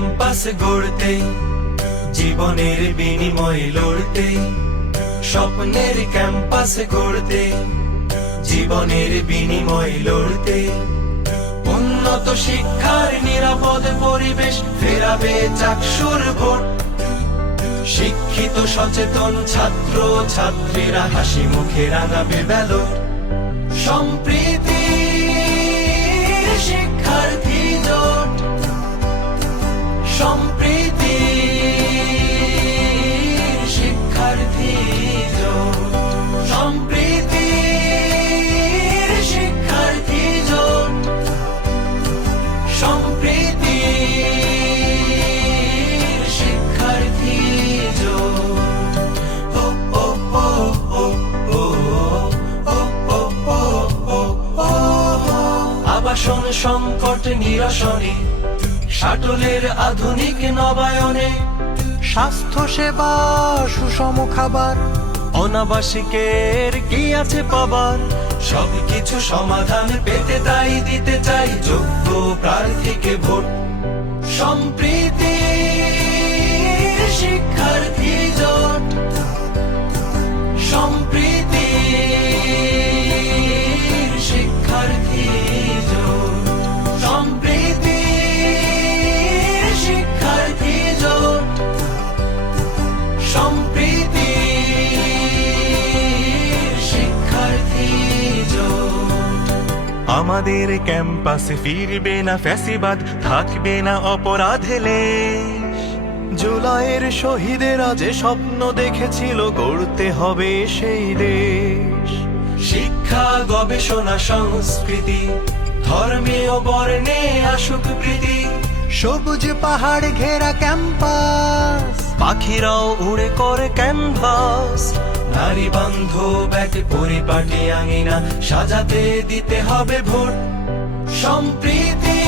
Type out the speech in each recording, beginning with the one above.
Campus গড়তে, জীবনের বিনিময়ে লড়তে, স্বপ্নের ক্যাম্পাস গড়তে, জীবনের বিনিময়ে লড়তে, উন্নত শিক্ষার নিরাপদ পরিবেশ ফেরাবে চাকসুর ভোট। শিক্ষিত সচেতন ছাত্র ছাত্রীরা হাসি মুখে রাঙাবে ব্যালট। সম্প্রীতি শিক্ষার্থী জোট, সম্প্রীতি শিক্ষার্থী জোট, সম্প্রীতি শিক্ষার্থী জোট, সম্প্রীতি শিক্ষার্থী জোট। ও ও ও ও ও ও ও ও ও। আবাসন সংকট নিরসনে, শাটলের আধুনিক নবায়নে, স্বাস্থ্য সেবা সুষম খাবার, অনাবাসিকের কি আছে পাবার। সবকিছু সমাধান পেতে তাই দিতে চাই যোগ্য প্রার্থীকে ভোট। সম্প্রীতি শিক্ষার্থী জোট, সম্প্রীতি শিক্ষার্থী জোট, সম্প্রীতি শিক্ষার্থী জোট, সম্প্রীতি শিক্ষার্থী জোট। আমাদের ক্যাম্পাসে ফিরবে না ফ্যাসিবাদ, থাকবে না অপরাধে লেশ। জুলাইয়ের শহীদেরা যে স্বপ্ন দেখেছিল গড়তে হবে সেই দেশ। শিক্ষা গবেষণা সংস্কৃতি, ধর্মীয় বর্ণে আসুক প্রীতি, সবুজ পাহাড় ঘেরা ক্যাম্পাস, পাখিরাও উড়ে করে ক্যানভাস। নারী বান্ধব এক পরিপাটি আঙিনা সাজাতে দিতে হবে ভোট। সম্প্রীতি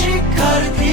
শিক্ষার্থী